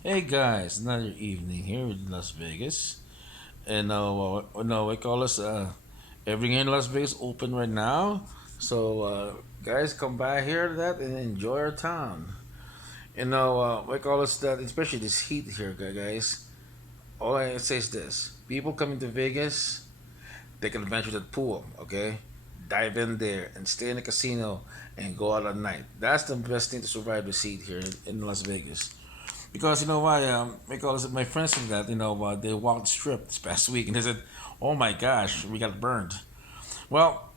Hey guys, another evening here in Las Vegas, and no, we call us everything here in Las Vegas open right now. So guys, come by here to that and enjoy our town. We call us that, especially this heat here, guys. All I say is this: people coming to Vegas, they can adventure to the pool, okay? Dive in there and stay in the casino and go out at night. That's the best thing to survive this heat here in Las Vegas. Because you know why? Because my friends said that they walked the strip this past week and they said, "Oh my gosh, we got burned." Well,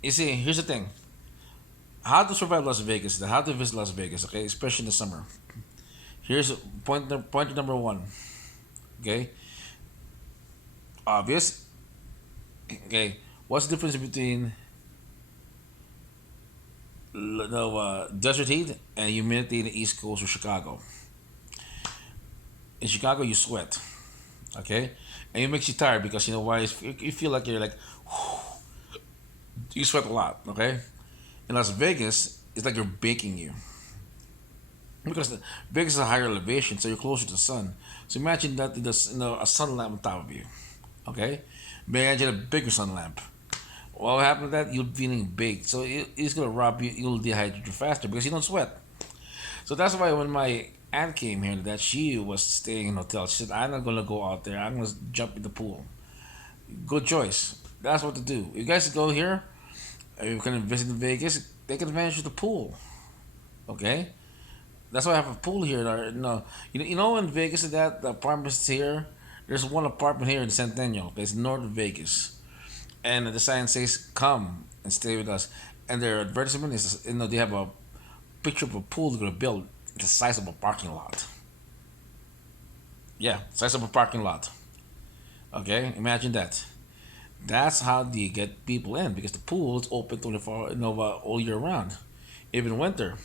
you see, here's the thing: how to survive Las Vegas, how to visit Las Vegas, okay, especially in the summer. Here's point number one. Okay, obvious. Okay, what's the difference between desert heat and humidity in the East Coast or Chicago? In Chicago, you sweat, okay, and it makes you tired because you know why? You feel like you're like you sweat a lot, okay? In Las Vegas, it's like they're baking you because Vegas is a higher elevation, so you're closer to the sun. So imagine that there's a sun lamp on top of you. Okay, imagine a bigger sun lamp. What happened to that? You're feeling baked, so it's gonna rob you. You'll dehydrate you faster because you don't sweat. So that's why when my aunt came here, that she was staying in a hotel. She said, "I'm not gonna go out there. I'm gonna jump in the pool." Good choice. That's what to do. You guys go here. You're gonna visit Vegas. Take advantage of the pool. Okay. That's why I have a pool here. No, you know in Vegas that the apartments here. There's one apartment here in Centennial. It's north of Vegas, and the sign says "Come and stay with us." And their advertisement is, they have a picture of a pool they're gonna build the size of a parking lot. Yeah, size of a parking lot. Okay, imagine that. That's how they get people in because the pool is open 24, all year round, even winter.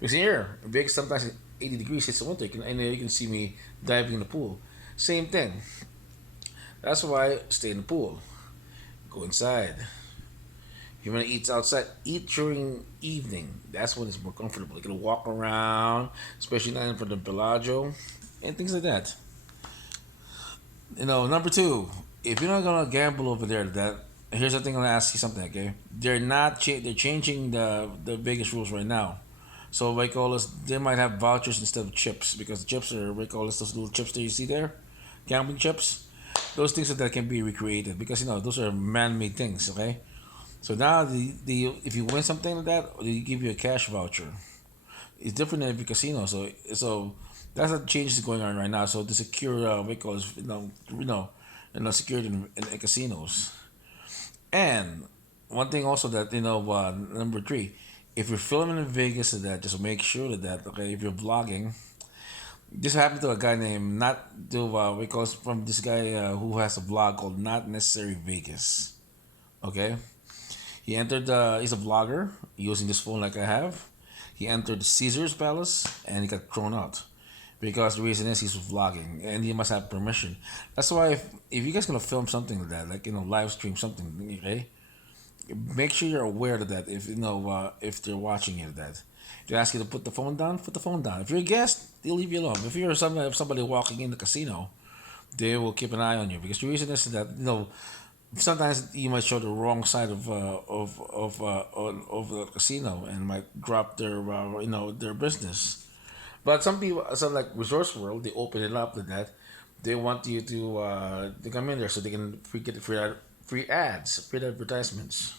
Because here, in Vegas, sometimes it's 80 degrees, it's winter, and you can see me diving in the pool. Same thing. That's why stay in the pool. Go inside. If you want to eat outside, eat during evening. That's when it's more comfortable. You can walk around, especially now for the Bellagio and things like that. Number two, if you're not gonna gamble over there, that here's the thing. I'm gonna ask you something. Okay, they're changing the Vegas rules right now. So what call us, they might have vouchers instead of chips because the chips are what call us those little chips that you see there, gambling chips. Those things that can be recreated because those are man-made things. Okay, so now the if you win something like that, they give you a cash voucher. It's different in every casino. So that's the changes going on right now. So to secure vehicles, security in casinos. And one thing also that number three, if you're filming in Vegas, that just make sure that okay, if you're vlogging, this happened to a guy named not to because from this guy who has a vlog called Not Necessary Vegas. Okay, he's a vlogger using this phone like I have. He entered Caesar's Palace and he got thrown out because the reason is he's vlogging and he must have permission. That's why if you guys gonna film something like that, like live stream something, okay, make sure you're aware of that. If they're watching you, that if they ask you to put the phone down, put the phone down. If you're a guest, they'll leave you alone. If somebody walking in the casino, they will keep an eye on you because the reason is that sometimes you might show the wrong side of the casino and might drop their business. But some people, some like Resource World, they open it up to that. They want you to come in there so they can get free ads, free advertisements.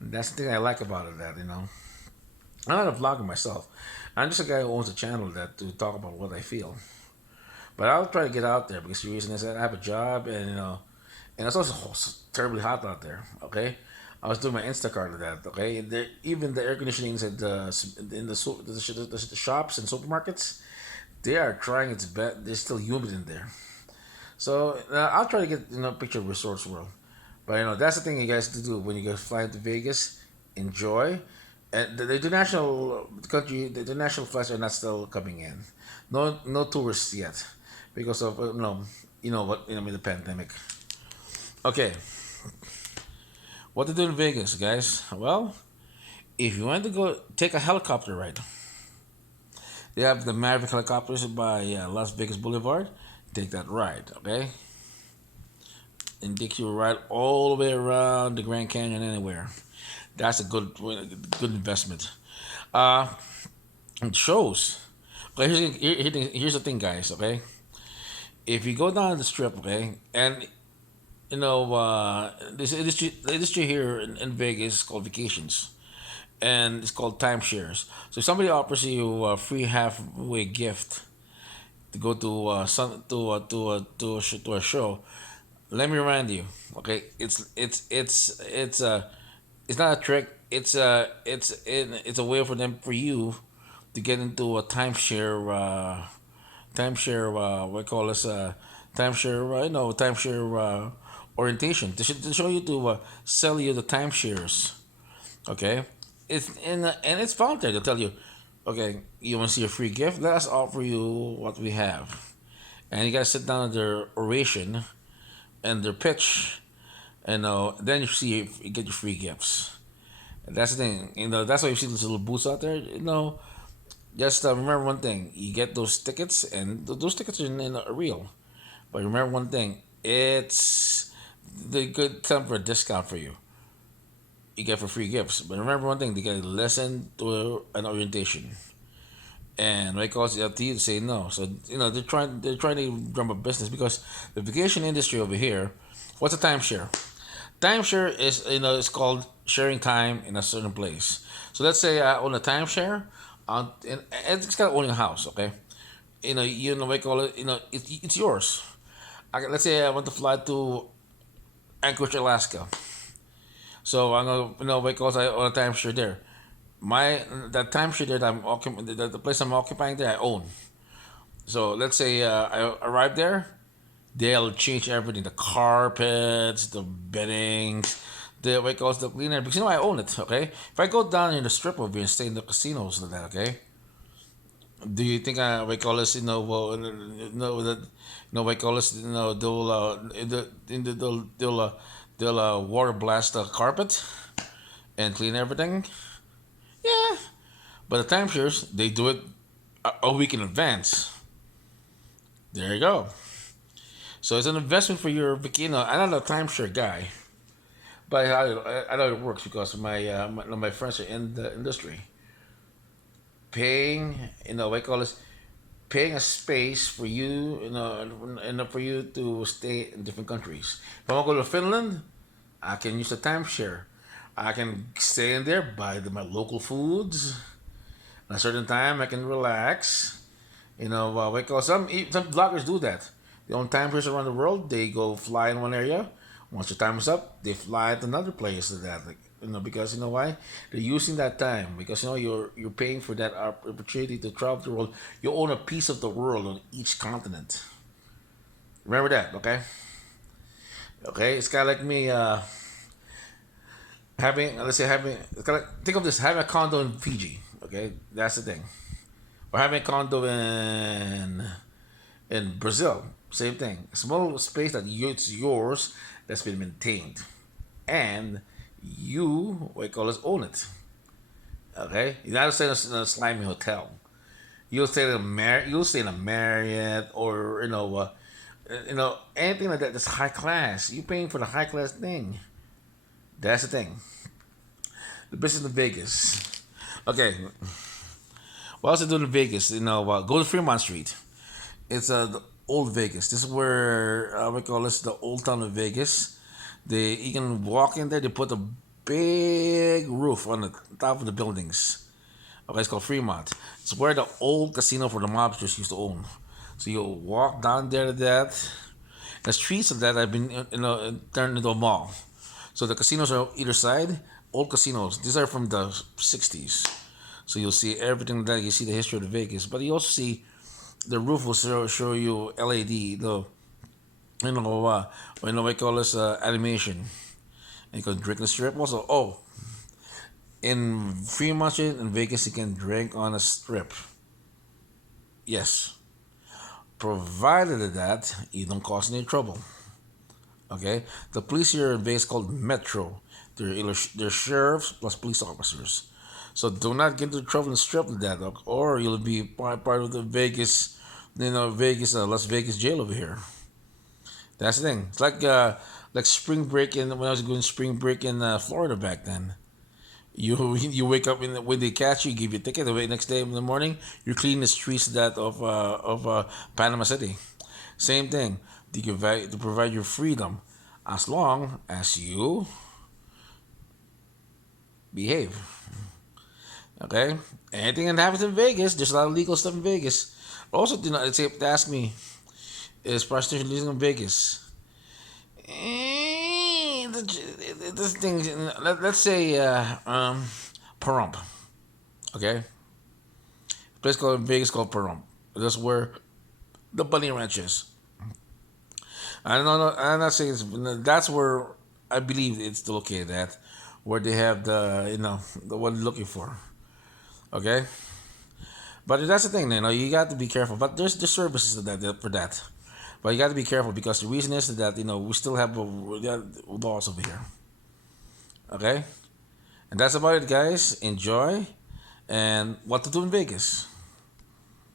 And that's the thing I like about it. I'm not a vlogger myself. I'm just a guy who owns a channel that to talk about what I feel. But I'll try to get out there because the reason is that I have a job and it's also terribly hot out there. Okay, I was doing my Instacart of that. Okay, even the air conditionings at the shops and supermarkets, they are trying its best. They're still humid in there. So I'll try to get a picture of Resorts World. But that's the thing you guys to do when you guys fly to Vegas. Enjoy. And the international country, the international flights are not still coming in. No tourists yet, because of no, what the pandemic. Okay, what to do in Vegas, guys? Well, if you want to go take a helicopter ride, They have the Maverick helicopters by Las Vegas Boulevard. Take that ride, okay? And take you right all the way around the Grand Canyon anywhere. That's a good investment. Uh, it shows. Okay, here's the thing, guys. Okay, if you go down the strip, okay, and this industry, the industry here in Vegas is called vacations, and it's called timeshares. So if somebody offers you a free halfway gift to go to some to a show, let me remind you, okay, it's not a trick. It's a way for them for you to get into a timeshare what we call this timeshare orientation to show you to sell you the timeshares. Okay, and it's found there to tell you, okay, you want to see a free gift? Let us offer you what we have, and you gotta sit down at their oration and their pitch, and then you get your free gifts. And that's the thing, that's why you see those little booths out there. Just remember one thing: you get those tickets, and those tickets are real. But remember one thing: it's the good time for a discount for you. You get for free gifts. But remember one thing: they get a lesson to an orientation, and when it calls it up to you to say no. So they're trying to drum up business because the vacation industry over here. What's a timeshare? Timeshare is it's called sharing time in a certain place. So let's say I own a timeshare, and it's kind of owning a house. Okay, what you call it. It's yours. Let's say I want to fly to Anchorage, Alaska. So I'm gonna because I own a timeshare there. My that timeshare that the place I'm occupying there I own. So let's say I arrive there, they'll change everything: the carpets, the beddings, the what calls the cleaner because I own it. Okay, if I go down in the strip over here and stay in the casinos and that, okay, do you think we call this that we call this they'll water blast the carpet and clean everything? Yeah, but the timeshares they do it a week in advance. There you go. So it's an investment for your vacation. I'm not a timeshare guy, but I know it works because my friends are in the industry. Paying, what you call this, paying a space for you, and for you to stay in different countries. If I want to go to Finland, I can use the timeshare. I can stay in there, buy my local foods. At a certain time, I can relax. Because some bloggers do that. They own timeshares around the world. They go fly in one area. Once your time is up, they fly to another place. To that, because why? They're using that time because you're paying for that opportunity to travel the world. You own a piece of the world on each continent. Remember that, okay? Okay, it's kind of like me having let's say having it's kind of, think of this having a condo in Fiji. Okay, that's the thing. Or having a condo in Brazil, same thing. A small space that it's yours that's been maintained, and you what you call us own it. Okay, you're not staying in a slimy hotel. You'll stay in a Marriott or anything like that that's high class. You're paying for the high class thing. That's the thing. The business in Vegas. Okay, what else I do in Vegas? Go to Fremont Street. It's the old Vegas. This is where we call this the old town of Vegas. You can walk in there. They put a big roof on the top of the buildings. Okay, it's called Fremont. It's where the old casino for the mobsters used to own. So you'll walk down there to that. The streets of that have been turned into a mall. So the casinos are on either side. Old casinos. These are from the '60s. So you'll see everything that you see the history of the Vegas, but you also see the roof will show you LED, we call this animation. And you can drink the strip. Also, in Fremont Street in Vegas, you can drink on a strip. Yes, provided that you don't cause any trouble. Okay, the police here in Vegas called Metro. They're sheriffs plus police officers. So do not get into trouble and strip with that, or you'll be part of the Vegas, Las Vegas jail over here. That's the thing. It's like spring break in when I was doing spring break in Florida back then. You wake up when they catch you, give you a ticket. The next day in the morning, you clean the streets of Panama City. Same thing. To provide your freedom, as long as you behave. Okay. Anything that happens in Vegas, there's a lot of legal stuff in Vegas. Also, do not say ask me, is prostitution legal in Vegas? This thing. Let's say Pahrump. Okay. A place called in Vegas called Pahrump. That's where the Bunny Ranch is. I don't know. I'm not saying it's, that's where I believe it's still located at, where they have the one you're looking for. Okay, but that's the thing. You got to be careful. But there's services for that. But you got to be careful because the reason is that we still have laws over here. Okay, and that's about it, guys. Enjoy, and what to do in Vegas.